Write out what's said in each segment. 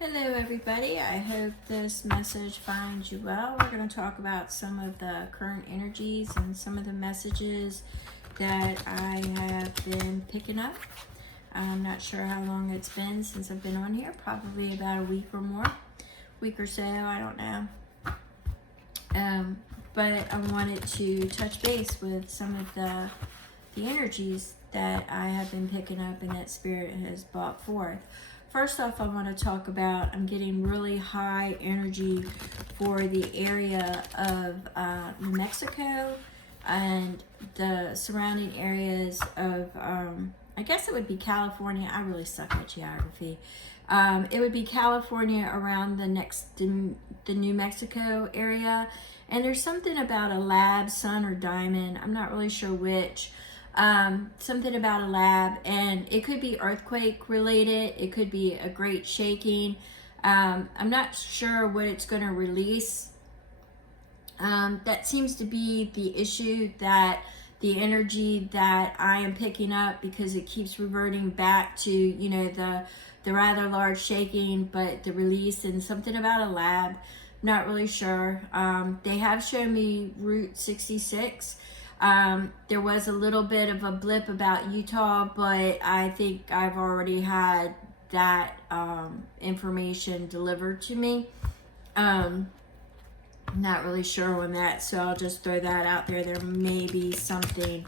Hello everybody, I hope this message finds you well. We're going to talk about some of the current energies and some of the messages that I have been picking up. I'm not sure how long it's been since I've been on here, probably about a week or more, week or so, I don't know. But I wanted to touch base with some of the energies that I have been picking up and that Spirit has brought forth. First off, I want to talk about, I'm getting really high energy for the area of New Mexico and the surrounding areas of, I guess it would be California. I really suck at geography. It would be California around the New Mexico area. And there's something about a lab, sun or diamond. I'm not really sure which. Something about a lab, and it could be earthquake related. It could be a great shaking. I'm not sure what it's going to release. That seems to be the issue, that the energy that I am picking up, because it keeps reverting back to, you know, the rather large shaking, but the release, and something about a lab. Not really sure. They have shown me Route 66. There was a little bit of a blip about Utah, but I think I've already had that information delivered to me. Not really sure on that, so I'll just throw that out there. There may be something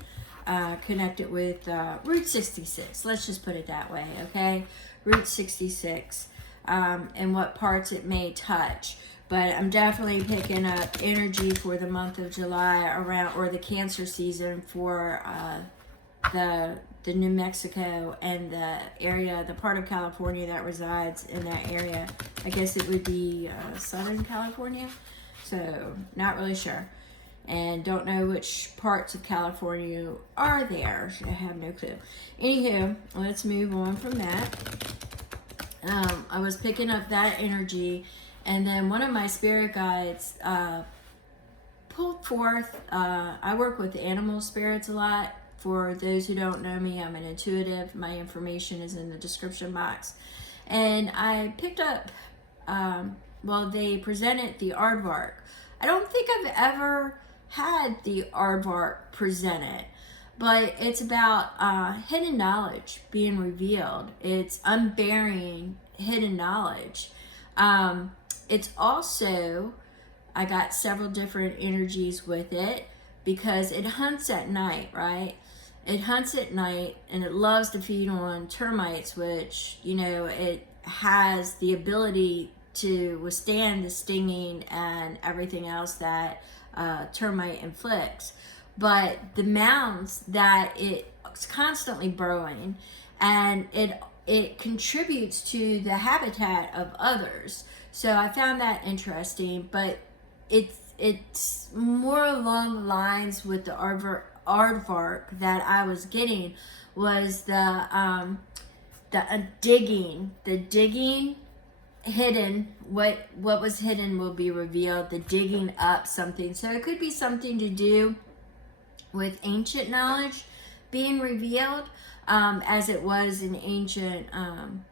connected with Route 66. Let's just put it that way, okay? Route 66, and what parts it may touch. But I'm definitely picking up energy for the month of July around, or the Cancer season for the New Mexico and the area, the part of California that resides in that area. I guess it would be Southern California. So not really sure. And don't know which parts of California are there. I have no clue. Anywho, let's move on from that. I was picking up that energy. And then one of my spirit guides pulled forth, I work with animal spirits a lot. For those who don't know me, I'm an intuitive. My information is in the description box. And I picked up, they presented the aardvark. I don't think I've ever had the aardvark presented, but it's about hidden knowledge being revealed. It's unburying hidden knowledge. It's also, I got several different energies with it, because it hunts at night, right? It hunts at night, and it loves to feed on termites, which, you know, it has the ability to withstand the stinging and everything else that termite inflicts. But the mounds that it's constantly burrowing, and it contributes to the habitat of others. So I found that interesting, but it's more along the lines with the aardvark that I was getting, was the digging hidden. What was hidden will be revealed. The digging up something. So it could be something to do with ancient knowledge being revealed, as it was an ancient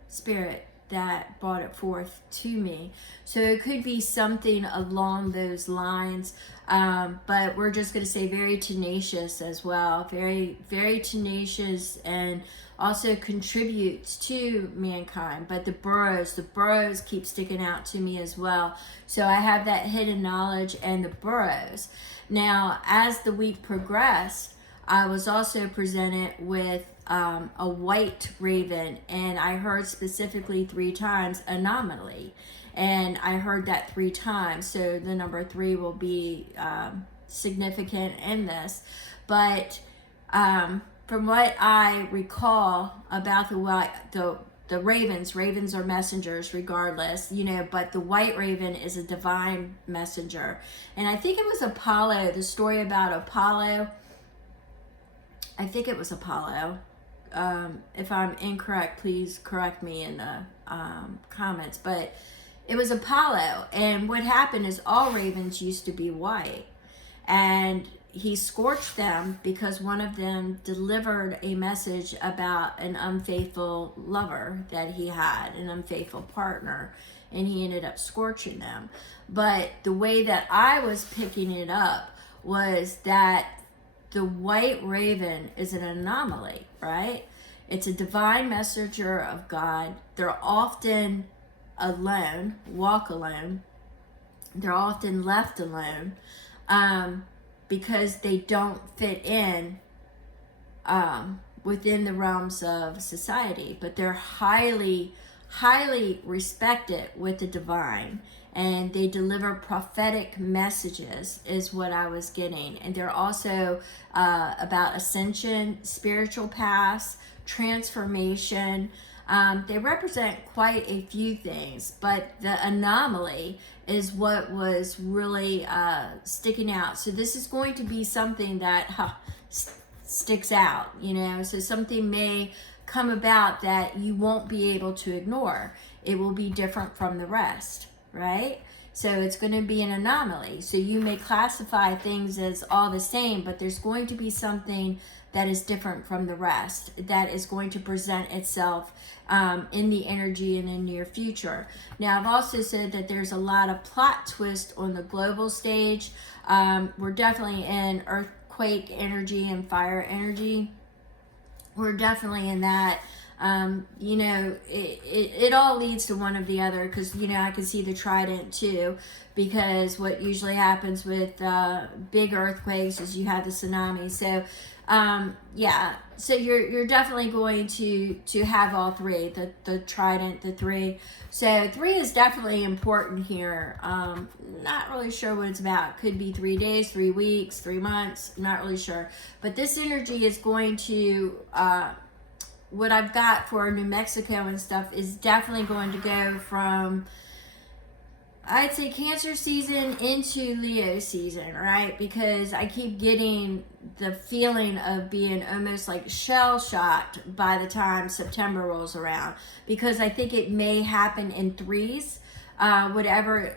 spirit that brought it forth to me. So it could be something along those lines, but we're just going to say very tenacious as well. Very, very tenacious, and also contributes to mankind. But the burrows keep sticking out to me as well. So I have that hidden knowledge and the burrows. Now, as the week progressed, I was also presented with a white raven, and I heard specifically 3 times anomaly, and I heard that 3 times, so the number 3 will be significant in this. But from what I recall about the ravens are messengers regardless, you know, but the white raven is a divine messenger. And I think it was Apollo, the story about Apollo. I think it was Apollo. If I'm incorrect, please correct me in the comments. But it was Apollo. And what happened is all ravens used to be white. And he scorched them because one of them delivered a message about an unfaithful lover that he had, an unfaithful partner, and he ended up scorching them. But the way that I was picking it up was that the white raven is an anomaly, right? It's a divine messenger of God. They're often alone, walk alone. They're often left alone because they don't fit in within the realms of society. But they're highly, highly respected with the divine. And they deliver prophetic messages is what I was getting. And they're also about ascension, spiritual paths, transformation. They represent quite a few things, but the anomaly is what was really sticking out. So this is going to be something that sticks out, you know. So something may come about that you won't be able to ignore. It will be different from the rest, right? So it's going to be an anomaly. So you may classify things as all the same, but there's going to be something that is different from the rest that is going to present itself in the energy in the near future. Now, I've also said that there's a lot of plot twist on the global stage. We're definitely in earthquake energy and fire energy. We're definitely in that. You know, it all leads to one of the other, because, you know, I can see the trident too, because what usually happens with big earthquakes is you have the tsunami. So yeah, so you're definitely going to have all three, the trident, the three. So 3 is definitely important here. Not really sure what it's about. Could be 3 days, 3 weeks, 3 months, not really sure. But this energy is going to what I've got for New Mexico and stuff is definitely going to go from, I'd say, Cancer season into Leo season, right? Because I keep getting the feeling of being almost like shell-shocked by the time September rolls around, because I think it may happen in threes. Whatever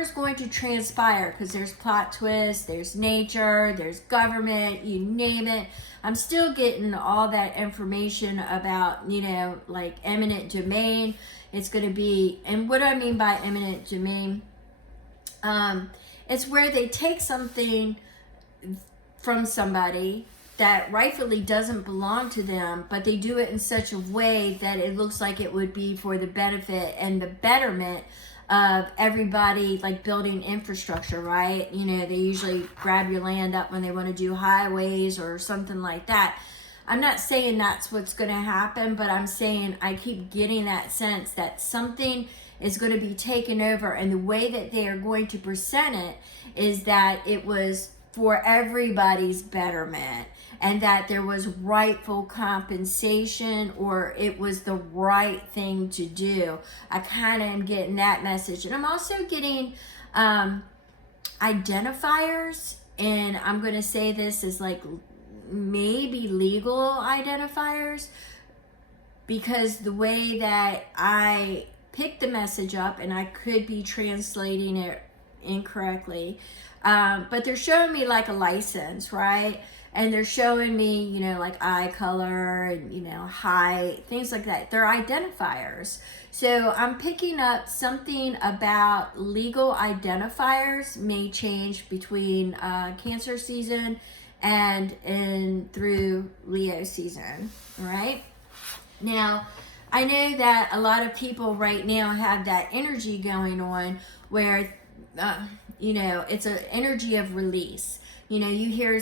is going to transpire, because there's plot twists, there's nature, there's government, you name it. I'm still getting all that information about, you know, like eminent domain. It's going to be, and what do I mean by eminent domain? It's where they take something from somebody that rightfully doesn't belong to them, but they do it in such a way that it looks like it would be for the benefit and the betterment of everybody, like building infrastructure, right? You know, they usually grab your land up when they want to do highways or something like that. I'm not saying that's what's going to happen, but I'm saying I keep getting that sense that something is going to be taken over, and the way that they are going to present it is that it was for everybody's betterment, and that there was rightful compensation, or it was the right thing to do. I kind of am getting that message. And I'm also getting identifiers, and I'm going to say this as like maybe legal identifiers, because the way that I picked the message up, and I could be translating it incorrectly, but they're showing me like a license, right? And they're showing me, you know, like eye color and, you know, height, things like that. They're identifiers. So I'm picking up something about legal identifiers may change between Cancer season and through Leo season, right? Now, I know that a lot of people right now have that energy going on where, you know, it's an energy of release. You know, you hear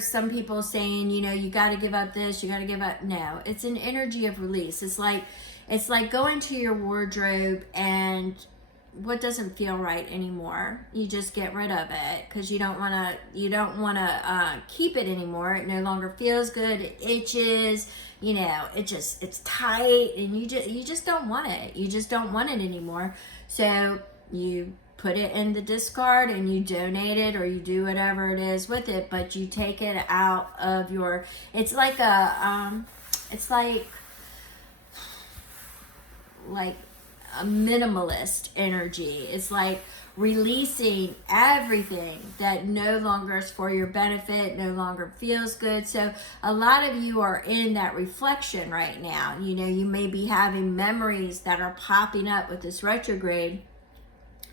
some people saying, you know, you got to give up this, you got to give up. No, it's an energy of release. It's like going to your wardrobe, and what doesn't feel right anymore, you just get rid of it, because you don't want to keep it anymore. It no longer feels good. It itches. You know, it's tight, and you just don't want it. You just don't want it anymore. So you put it in the discard, and you donate it, or you do whatever it is with it, but you take it out of your, it's like a, a minimalist energy. It's like releasing everything that no longer is for your benefit, no longer feels good. So a lot of you are in that reflection right now. You know, you may be having memories that are popping up with this retrograde.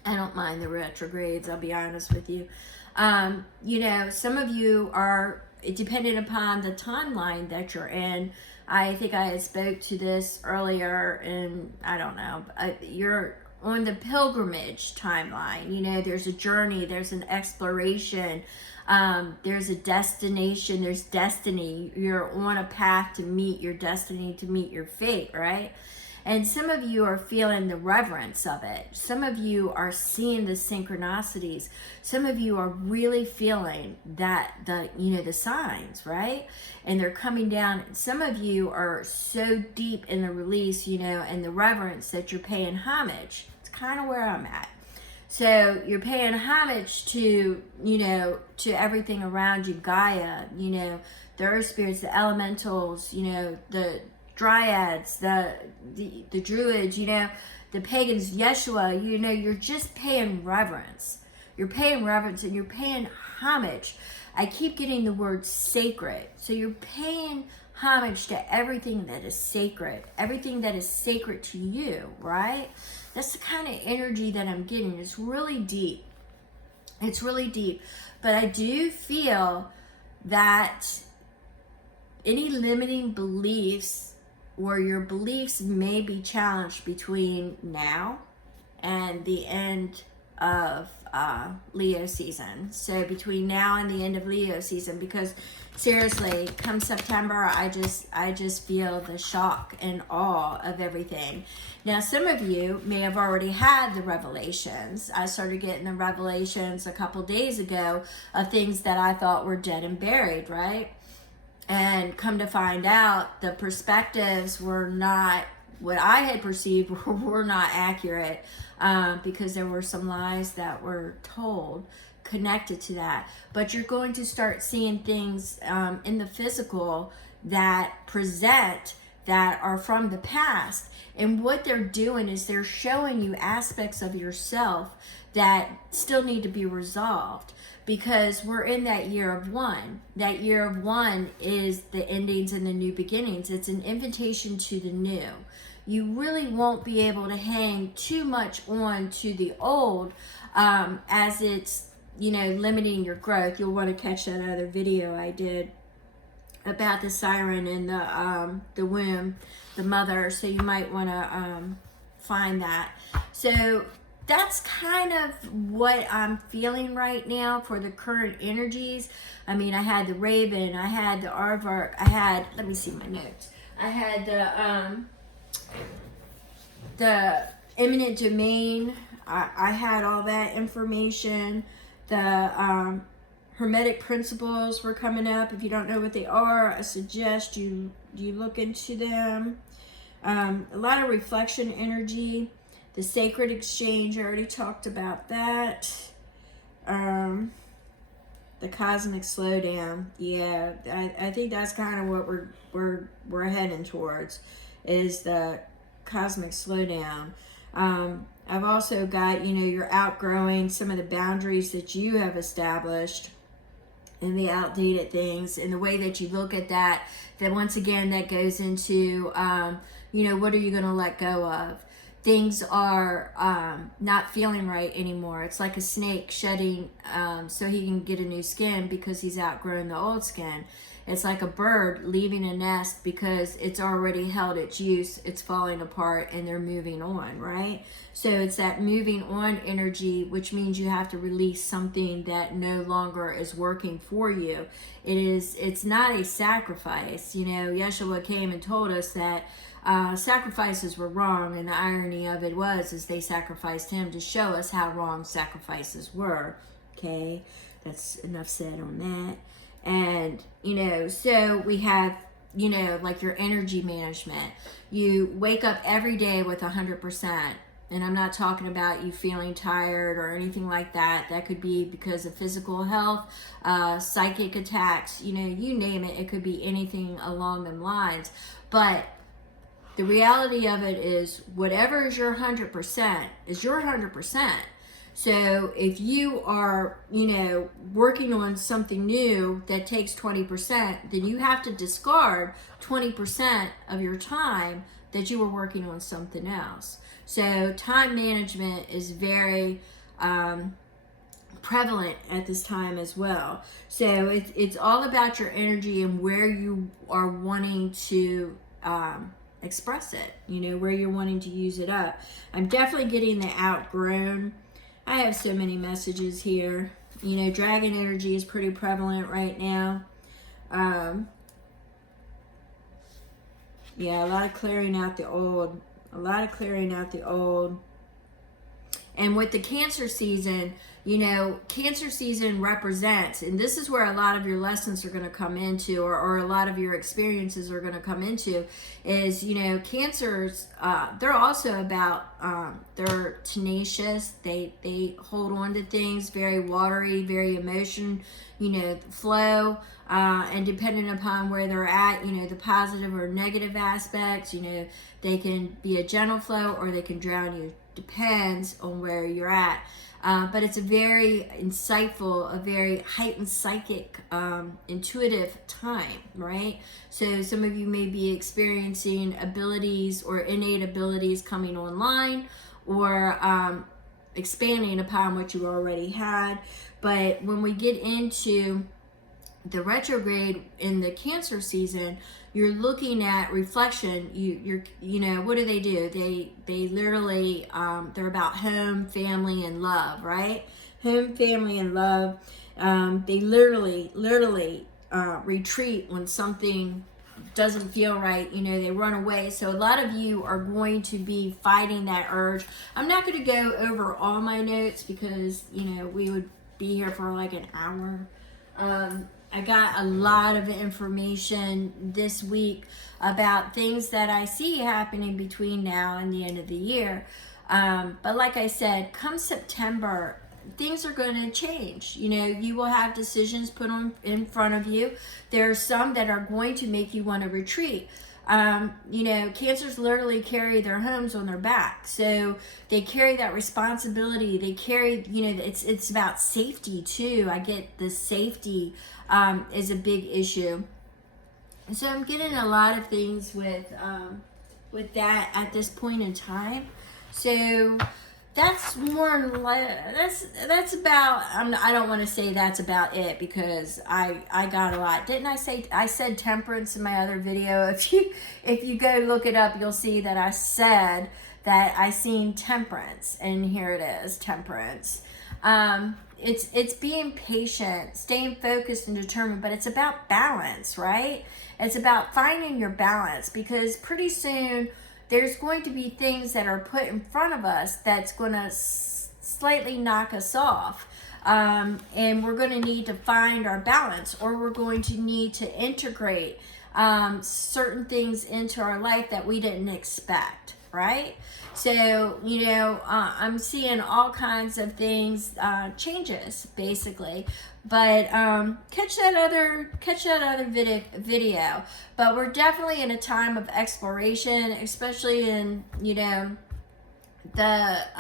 I don't mind the retrogrades, I'll be honest with you. You know, some of you are, depending upon the timeline that you're in, I think I had spoke to this earlier, and I don't know, you're on the pilgrimage timeline. You know, there's a journey, there's an exploration, there's a destination, there's destiny. You're on a path to meet your destiny, to meet your fate, right? And some of you are feeling the reverence of it. Some of you are seeing the synchronicities. Some of you are really feeling that, the signs, right? And they're coming down. Some of you are so deep in the release, and the reverence that you're paying homage. It's kind of where I'm at. So you're paying homage to, to everything around you, Gaia, the earth spirits, the elementals, the dryads, the druids, the pagans, Yeshua, you're just paying reverence. You're paying reverence and you're paying homage. I keep getting the word sacred. So you're paying homage to everything that is sacred, everything that is sacred to you, right? That's the kind of energy that I'm getting. It's really deep. It's really deep. But I do feel that any limiting beliefs or your beliefs may be challenged between now and the end of Leo season. So between now and the end of Leo season, because seriously, come September, I just feel the shock and awe of everything. Now, some of you may have already had the revelations. I started getting the revelations a couple days ago of things that I thought were dead and buried, right? And come to find out, the perspectives were not what I had perceived, were not accurate, because there were some lies that were told connected to that. But you're going to start seeing things in the physical that present that are from the past. And what they're doing is they're showing you aspects of yourself that still need to be resolved. Because we're in that year of one. That year of one is the endings and the new beginnings. It's an invitation to the new. You really won't be able to hang too much on to the old as it's, limiting your growth. You'll want to catch that other video I did about the siren and the womb, the mother. So you might want to find that. So that's kind of what I'm feeling right now for the current energies. I mean, I had the Raven, I had the Aardvark, I had, let me see my notes. I had the Eminent Domain. I had all that information. The Hermetic Principles were coming up. If you don't know what they are, I suggest you look into them. A lot of reflection energy. The Sacred Exchange, I already talked about that. The Cosmic Slowdown, yeah, I think that's kind of what we're heading towards, is the Cosmic Slowdown. I've also got, you're outgrowing some of the boundaries that you have established and the outdated things, and the way that you look at that once again, that goes into, what are you going to let go of? Things are not feeling right anymore. It's like a snake shedding so he can get a new skin because he's outgrown the old skin. It's like a bird leaving a nest because it's already held its use, it's falling apart, and they're moving on, right? So it's that moving on energy, which means you have to release something that no longer is working for you. It's not a sacrifice. Yeshua came and told us that sacrifices were wrong, and the irony of it is they sacrificed him to show us how wrong sacrifices were. Okay, that's enough said on that. And so we have like your energy management. You wake up every day with 100%, and I'm not talking about you feeling tired or anything like that. That could be because of physical health, psychic attacks, you name it. It could be anything along them lines. But the reality of it is whatever is your 100% is your 100%. So if you are, working on something new that takes 20%, then you have to discard 20% of your time that you were working on something else. So time management is very prevalent at this time as well. So it's all about your energy and where you are wanting to express it, where you're wanting to use it up. I'm definitely getting the outgrown. I have so many messages here. Dragon energy is pretty prevalent right now. Yeah, a lot of clearing out the old. And with the Cancer season, Cancer season represents, and this is where a lot of your lessons are going to come into, or a lot of your experiences are going to come into, is, Cancers, they're also about, they're tenacious, they hold on to things, very watery, very emotion, flow, and depending upon where they're at, the positive or negative aspects, they can be a gentle flow or they can drown you. Depends on where you're at. But it's a very insightful, a very heightened psychic, intuitive time, right? So some of you may be experiencing abilities or innate abilities coming online, or expanding upon what you already had. But when we get into the retrograde in the Cancer season, you're looking at reflection. What do? They literally, they're about home, family, and love, right? Home, family, and love. They literally retreat when something doesn't feel right. They run away. So a lot of you are going to be fighting that urge. I'm not going to go over all my notes because, we would be here for like an hour. I got a lot of information this week about things that I see happening between now and the end of the year. But like I said, come September, things are going to change. You will have decisions put on in front of you. There are some that are going to make you want to retreat. Cancers literally carry their homes on their back. So they carry that responsibility. They carry, it's about safety too. I get the safety is a big issue. So I'm getting a lot of things with that at this point in time. So that's more that's about, I don't want to say that's about it, because I got a lot. Didn't I say I said temperance in my other video? If you go look it up, you'll see that I said that I seen temperance, and here it is, temperance. It's being patient, staying focused and determined, but it's about balance, right? It's about finding your balance, because pretty soon there's going to be things that are put in front of us that's going to slightly knock us off. And we're going to need to find our balance, or we're going to need to integrate certain things into our life that we didn't expect, right? So, I'm seeing all kinds of things, changes basically. But catch that other video. But we're definitely in a time of exploration, especially in the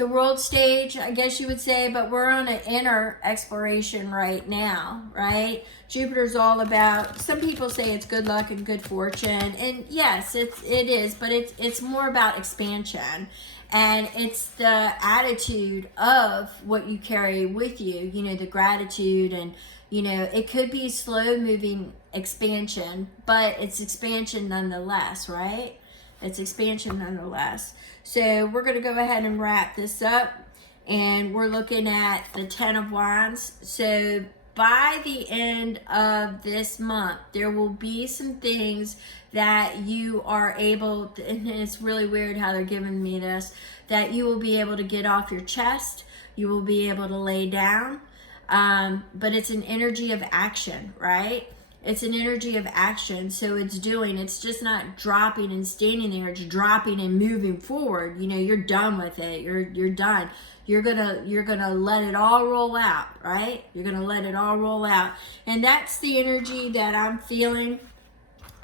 world stage, I guess you would say. But we're on an inner exploration right now, right? Jupiter's all about, some people say it's good luck and good fortune, and yes, it is, but it's more about expansion. And it's the attitude of what you carry with you, the gratitude, and, it could be slow moving expansion, but it's expansion nonetheless, right? It's expansion nonetheless. So we're going to go ahead and wrap this up, and we're looking at the 10 of Wands. So by the end of this month, there will be some things that you are able to, and it's really weird how they're giving me this, that you will be able to get off your chest, you will be able to lay down, but it's an energy of action, right? It's an energy of action. So it's just not dropping and standing there, it's dropping and moving forward. You're done with it, you're done. You're gonna let it all roll out, right? You're gonna let it all roll out. And that's the energy that I'm feeling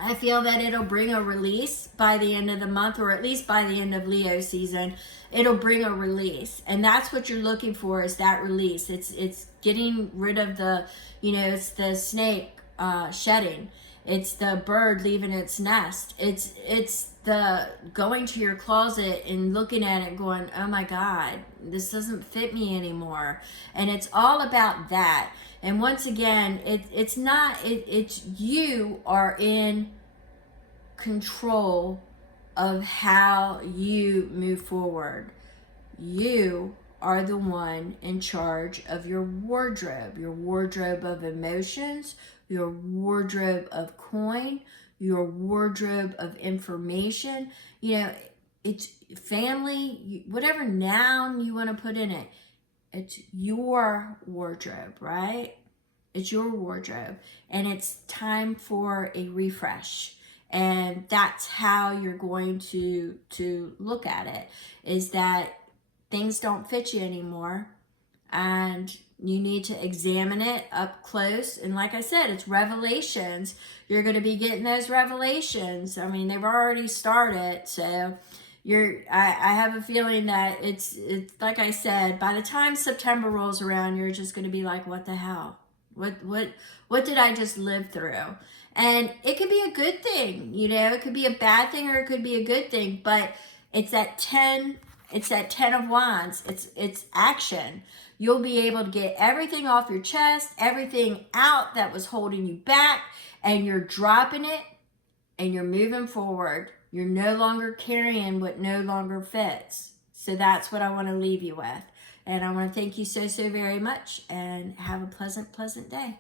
I feel that it'll bring a release by the end of the month, or at least by the end of Leo season. It'll bring a release, and that's what you're looking for, is that release. It's getting rid of the, it's the snake shedding. It's the bird leaving its nest. It's the going to your closet and looking at it going, oh my God, this doesn't fit me anymore. And it's all about that. And once again, it's you are in control of how you move forward. You are the one in charge of your wardrobe of emotions, your wardrobe of coin, your wardrobe of information. It's family, whatever noun you want to put in it. It's your wardrobe, right? It's your wardrobe, and it's time for a refresh. And that's how you're going to look at it, is that things don't fit you anymore, and you need to examine it up close. And like I said, it's revelations. You're going to be getting those revelations. I mean, they've already started, so I have a feeling that it's like I said, by the time September rolls around, you're just going to be like, what the hell? What did I just live through? And it could be a good thing, it could be a bad thing, or it could be a good thing, but it's that 10 of Wands. It's action. You'll be able to get everything off your chest, everything out that was holding you back, and you're dropping it, and you're moving forward. You're no longer carrying what no longer fits. So that's what I want to leave you with. And I want to thank you so very much, and have a pleasant day.